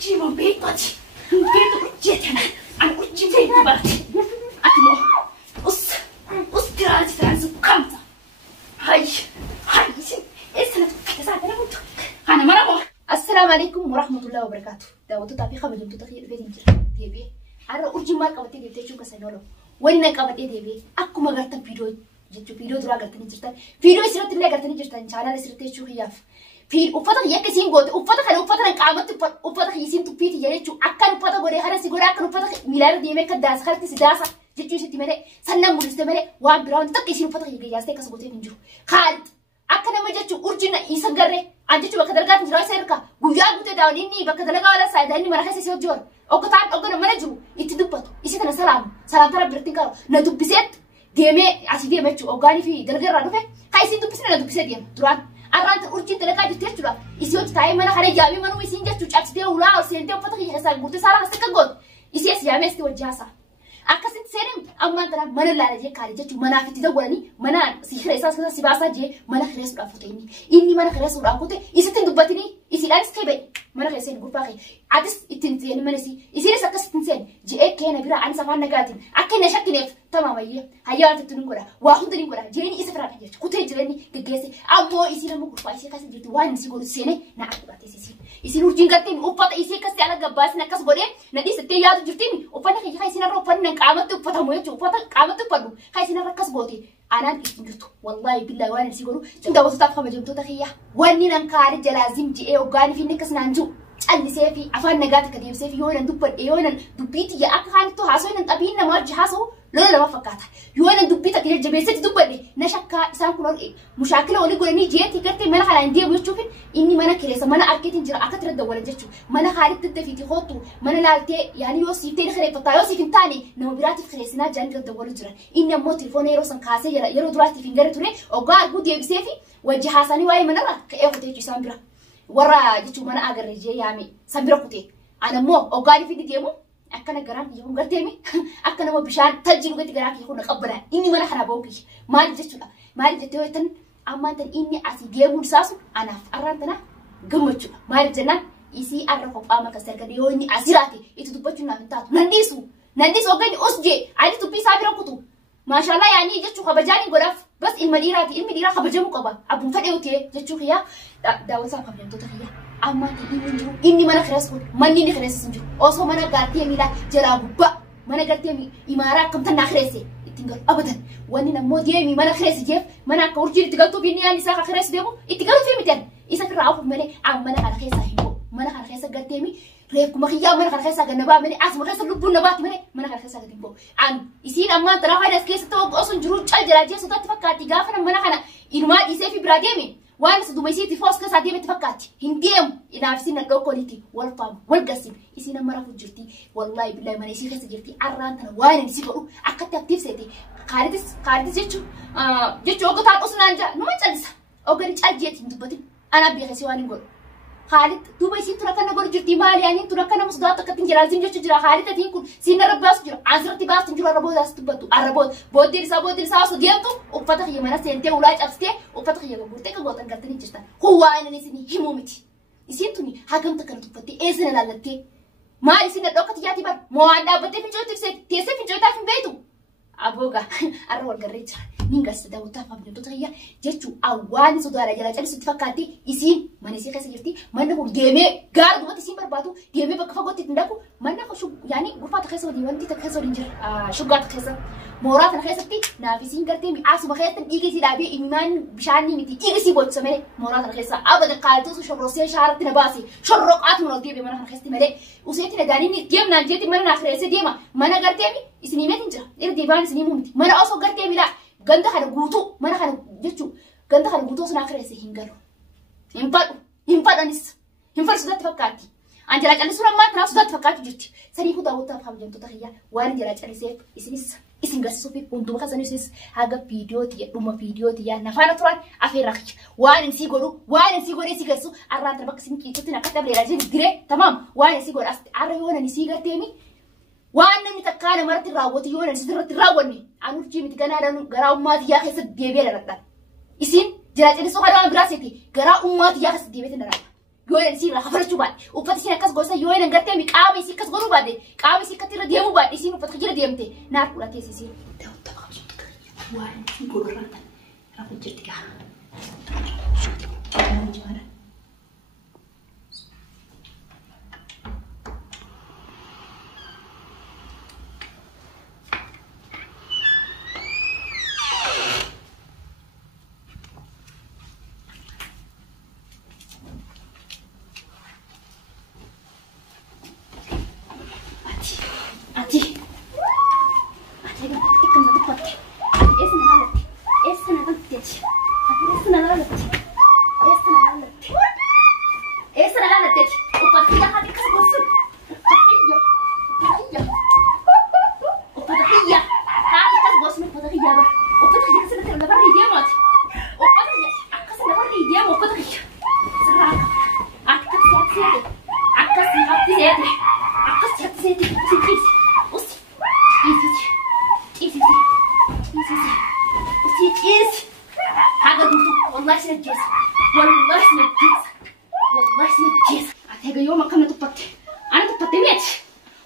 urjii moo beektooti? Beektu urjii tana. Ani urjii beektu baate. Ati moo us tiraansi kamta. Hay isin eessana tukkate isaa kana mutu. Kana mana moo. Assalaamu alaikum warahmatullahi wabarakatuh. Daawwattoota fi kabajamtoota kiyya dhufeetiin jira. Deebi'ee har'a urjii maal qabattee deebitee jechuun kan oolu. Wanni nan qabatee deebi'ee akkuma gartan viidiyoo jechuun viidiyoo duraa gartanii jirtan. Viidiyoo isirratti illee gartanii jirtan chaanaala isirratti jechuu kiyyaaf. Uffata kiyya akka isiin goote uffata kana qaamatti uffata kiyya isiin tuppiiti jechuun akkan uffata godhee kana si godhaa akkan uffata miilaarra deemee akka daasa kanatti si daasa jechuu isitti malee sannan mul'iste malee waan biraa wanti takka isiin uffata kiyya gayyaastee akkas gootee hin jiru. Haalli akka nama jechuun urjiin isa garree an jechuun bakka dalagaatti jiraa isa erga guyyaa guutee daawwan inni bakka dalagaa wala saayidaa inni mana keessa isa hojii hora okkotaan oggana mana jiru itti dubbatu isi kana salaamtara birtiin qaba na dubbiseet deemee asii deema jechuun oggaanii fi dalagarraa dhufe haa isiin dubbisne na dubbisee deema duraan. Arraan urjiin dalagaa jirti jechuudha. Isii hojii taa'ee mana kana yaamee manuu isiin jechuun cabsitee ulaa ol seentee uffata kiyya keessaa guurtee saala hasta kan gootu. Isii as yaamee asitti wajji haasa'a. Akkasitti seenee ammaan tana mana laala jee kaale jechuun manaaf itti dawwalanii mana si hireessaa si baasaa jee mana hireessuudhaaf kute inni mana hireessuudhaaf kute isitti dubbatinii isiidhaanis kee ba'e mana keessee gurbaa kee atis ittiin seeni mana isiinis akkasittiin seeni je'ee keena biraa anis afaan nagaatiin akka inni shakkineef tamaamayyee hayyaatatti ni godha waa hunda ni godha jeeni isa firaa jechuudha kutee jireenyi geggeesse ammoo isiin ammoo gurbaa isii akkasii jirti waan isii godhu seenee na akkubaatees isiin urjiin gartiin uffata isii akkasii ala gabbaasin akkas godhee na dhiisattee yaadu jirtiin uffata kiyya isiin irra uffanni nan qaamatti uffatamu jechuudha uffata qaamatti uffadhu isiin irra akkas goote anaan ittiin jirtu wallahi billahi waan isii godhu daawwattotaaf kabajamtoota kiyya wanni nan kaare jalaazim je'ee hoggaanii fi inni akkas naan jiru callisee fi afaan nagaatti akka deebisee fi yoo nan dubbadhe yoo nan dubbiitti akka kaanittuu haasoo nan xabiin nama wajji haasoo lola lama fakkaata yoo nan dubbii takka jajjabeessatti dubbadhe na shakkaa isaan kun mushaakila walii godhanii jeetti gartee mana kanaa hin deemu jechuufin inni mana kireessa mana arkeetiin jira akka tira dawwalan jechuudha mana haalitti dafiitii hoottu mana laaltee yaani yoo siiftee ni kireeffattaa yoo siif hin taane nama biraatiif kireessinaa jaan tira dawwalu jiran inni ammoo tilifoona yeroo san kaasee yeroo duraatiif hin gara ture oggaa arguu deebisee fi wajji haasanii waa'ee manarra ka'ee kutee isaan bira warra jechuun mana agarree jee yaame san bira kutee anammoo oggaanii fi deemu akkana garaan kiyya kun garteemi akka nama bishaan taljiru gati garaa kiyya kun qabbanaa inni mana kana ba'uu kiyya maali jechuudha maali jettee ho'itan ammaan tan inni asii deemuun isaasu anaaf arraan tana gammachuudha maali jennaan isii arra kophaa maka sargade yoo inni asiraate itti dubbachuun naaf hin taatu nandiisu hoggani os jee ani dubbii isaa bira kutu maashaallah yaanii jechuu kabajaanii godhaaf bas ilma dhiiraati ilmi dhiiraa kabajamuu qaba abbuun fedhee utee jechuu kiyya daawwataa kabajamtoota kiyya. Amma inni mana kireessu manni inni kireessu hin jiru osoo mana gartee miilaa jalaa gubbaa mana gartee imaaraa akkamtan naa kireesse ittiin galu abadan wanni nammoo deemii mana kireessi jeef mana akka urjiin itti galtuu binni yaani isaa akka kireessu deemu itti galuu fi miten isa firraa ofuuf malee mana kana keessaa hin ba'u mana kana keessa garteemi reefuma kiyyaa mana kana keessaa ganna ba'a malee asuma keessa lubbuun na baati malee mana kana keessaa gadi hin ba'u isiin ammaan taraa faayidaas keessatti osoo hin jiru cal jalaa jeessotatti fakkaatti gaafa mana kana ilmaa dhiisee fi biraa deeme. Waan isa dumeessiiti foos keessa deemee fakkaatti hin deemu inaaf isin nadhoo kooliiti wal faamu wal gasin isin amma rafu jirti wallahi billahi mana isii keessa jirti arraan tana waan inni si godhu akkatti aktiif seete kaaritis jechuun oggotaan osnaan jira numa callisa oggani caljeeti hin dubbatin anaa beekasi waan hin godhu Khalid duuba isiin tura kana godhu jirti maali yaaniin tura kana musdaata akkatti hin jiraazim jechu jira Khalidatiin kun siin irra baasu jira asirratti baasu jira araboodaas dubbatu arabood booddee isaa osoo deemtu uffata kiyya mana seentee ulaa cabsitee uffata kiyya gurgurtee kan gootan gartanii jirtan huwaa inni isin himuu miti isiin tuni hagamta kana tuffattee eessana laallattee maali isin dhokka tiyyaati bar mo'aan dhaabbattee fincootti teessee fincootaaf hin beektu aboga arra wal garree jira ningas daawwataa faamiltoota kiyya jechuun awwaan sodaala jala cabsutti fakkaatti isiin mana isii keessa jirti manni kun deemee gaara duubatti isiin barbaadu deemee bakka fagootti ittiin dhaqu manni kun yaani gurfaata keessa waliin wanti takka keessa waliin jira shuggaata keessa mooraa kana keessatti naaf isiin gartee mi'aasuma keessatti dhiiga isii dhaabee imimaan bishaanii miti dhiiga isii boocisa malee mooraa kana keessa abada kaaltuusu shorrosee shaaratti na baase shorroqaatu mana deemee mana kana keessatti malee useetti nagaanii deemnaan jeetti mana naaf reessee deema mana gartee isinii meetiin jira irra deebaan isinii mumti mana osoo gartee milaa ganda kana guutuu mana kana jechuun ganda kana guutuu osoo naa kireesse hin galu hin fadhanis hin farsudatti fakkaatti anjala callisuun ammaa tanaa sudatti fakkaatu jirti sanii kun daawwattaaf kabajamtoota kiyyaa waan anjala calliseef isinis isin garsiisuu fi hunduma kasanis haga viidiyooti dhuma viidiyooti yaa nafaana turan afeerraa kiyya waan insii godhee si garsiisu arraan tan bakka isin qiixutti akka tableedhaa jiru diree tamaam waan insii godha arra yoo nan isii garteemi waan namni takkaa namarratti raawwatu yoo nan isirratti raawwanne anurjii miti ganaadhaan garaa ummaatiyyaa keessatti deebi'ee dhaladhaan isiin jira callisuu kadhaa biraa seeti garaa ummaatiyyaa keessatti deebi'ee dhaladhaan يوين سير خبر جوبات وفتح سير كاس غوسا يوين غرتي مي قامي سي كاس غرو بادي قامي سي كتير ديمو بادي سي فتح كير ديمتي نار ولا تي سي تو تخاف وين سي غورا راح جرتك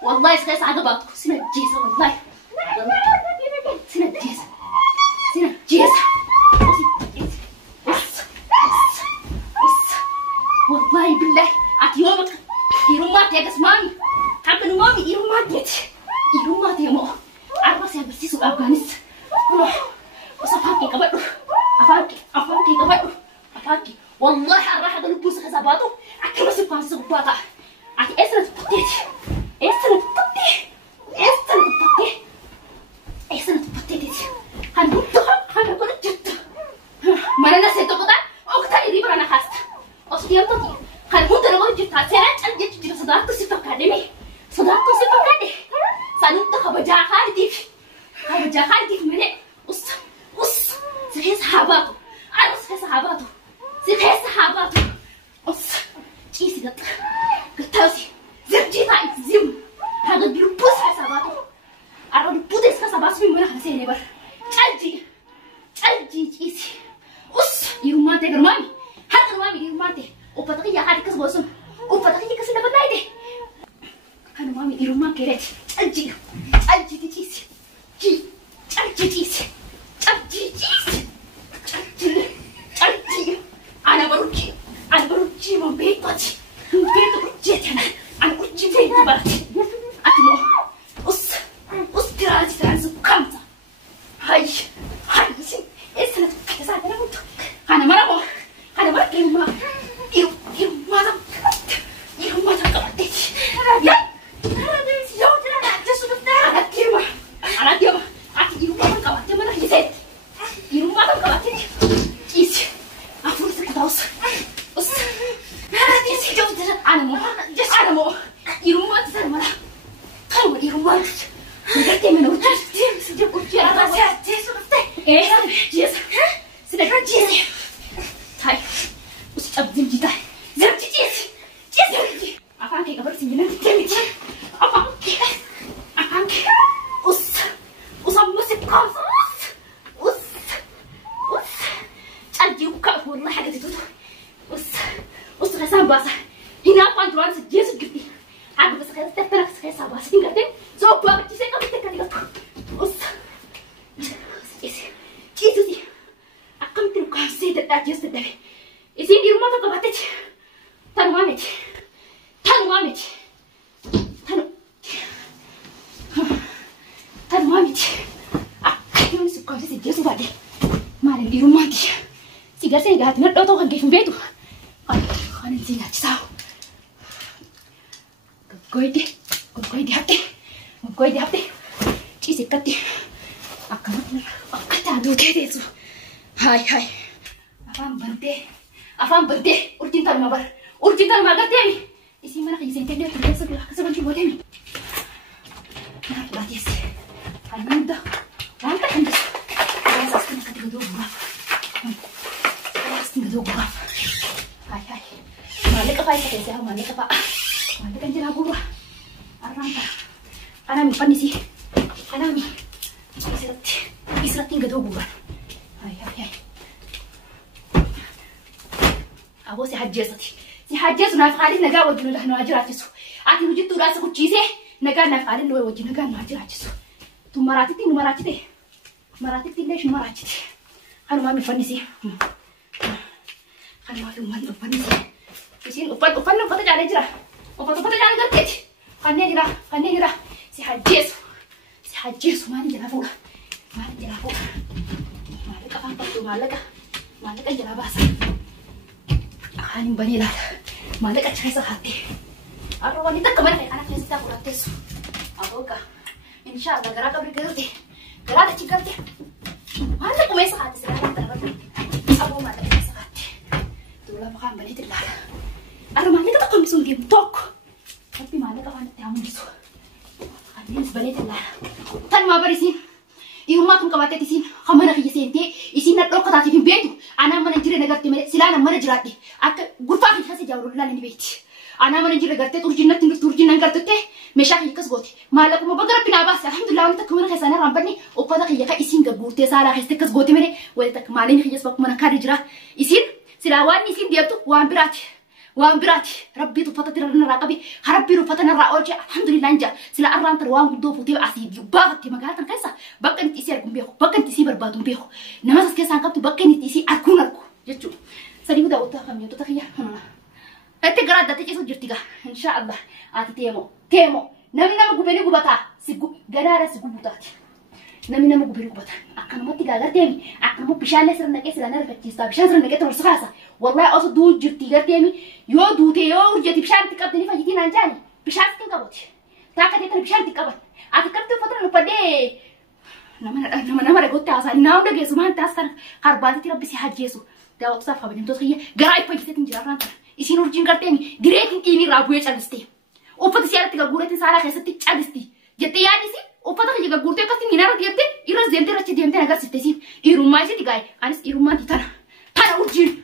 والله سخيس عقباتكم سنة جيسة والله سنة جيسة سنة جيسة والله بالله عت يومك يرومات يا قسمامي حق نوامي يرومات يت يرومات يا مو عرفت يا برسيس وأفغانيس وصفاكي كبر أفاكي أفاكي والله الراحة قالوا بوس خزاباتو أكيد بس يفهم سقطاتا عت إسرة بتيت afaan bardee urjin talma garteemi isi mana khaysen tende terasa gula kasaban ki bolemi na batis almunda wanta handis rasa skin katiga do gura skin do gura hai malika pa ita kaya malika njira gura aranta ana mi panisi ana mi israt do gura hai abo si hajjasati si si hajjeesu naaf haalli nagaa wajjin nu jiraachisu ati hojjettuu raasa kuchiisee nagaa naaf haalli nu wajjin nagaa nu jiraachisu tu maraatitti nu maraachite maraatitti illee nu maraachite kanuma mi fannisi kanuma fi umman fannisi isin uffata jaalee jira uffata jaalee garteeti kanneen jira si hajjeesu maali jala fuudha maallaqa afaan qabdu maallaqa jala baasa akaaniin banii laala maallaqa achi keessa haattee arra wanni takka mana kana keessa taa fudhatteessu abooga inshallah garaa qabri garute garaa achi garte maallaqa meessa haatte silaa kan darabatu aboo maallaqa keessa haatte duula bakaan banii tillaala arra maallaqa takka misuun deemu tokko rabbi maallaqa afaan itti hamuunisu anis banii tillaala tan maa barisiin Irummaa tun qabattee isin hamana kiyya seentee isin na dhokataatiif hin beektu anaa mana jiree nagarte malee silaa mana jiraadhe akka gurfaa kiyya keessa jaawul laalan ni beekti anaa mana jiree gartee turjinnatti ngirtu turjinnan gartutte meeshaa kiyya kas goote maallaquma baga rabbi naa baase alhamdulillah wanta akka mana keessaa narraa hin banne uffata kiyya ka isin gabbuurtee saalaa keessatti akkas goote malee wanta akka maaleen kiyyas bakkuma na kaadhi jira isin silaa waan isin deebtu waan biraati rabbi uffata tirarna raqabi harabbi uffata narraa oolche alhamdulillah inja sila arraan tar waan guddoo futee asii baafatti magaalatan keessa bakka itti isii arguun beeku bakka itti isii barbaadun beeku nama sas keessaan qabdu bakka itti isii arguun argu jechuudha sadii gudaa wata kam yootota kiyya itti gara addaatti ciisu jirti gaa inshaallah ati teemo namni nama gubeni gubataa gadaadha si gubutaati namni nama gubeni gubataa akkanumatti gaagarteemi akkanuma bishaan sirna naqee sila narfachiistaa bishaan sirna naqee torsa kaasa wallahi oso duu jirti garteemi yoo duute yoo urjeti bishaan itti qabdanii fayyitiin aan jaani bishaan itti qabuti taakka teetan bishaan itti qaban ati qabdi uffata nuffadhee nama dhagotti haasaa naa hunda geessu maan taas kan harbaatitti rabbi si hajjeessu daawwatusaaf kabajamtoota kiyya garaa ifa ibseetiin jira irraan tana isiin urjiin garteemi direetiin dhiinii irraa bu'ee calliste uffata si alatti gagguureetiin saalaa keessatti callisti jettee yaadisi uffata kiyya gagguurtee akkasiin minaara deemtee irras deemtee rachi deemtee agarsiifte isiin dhiirummaa isitti gaa'e anis dhiirummaan tana urjiin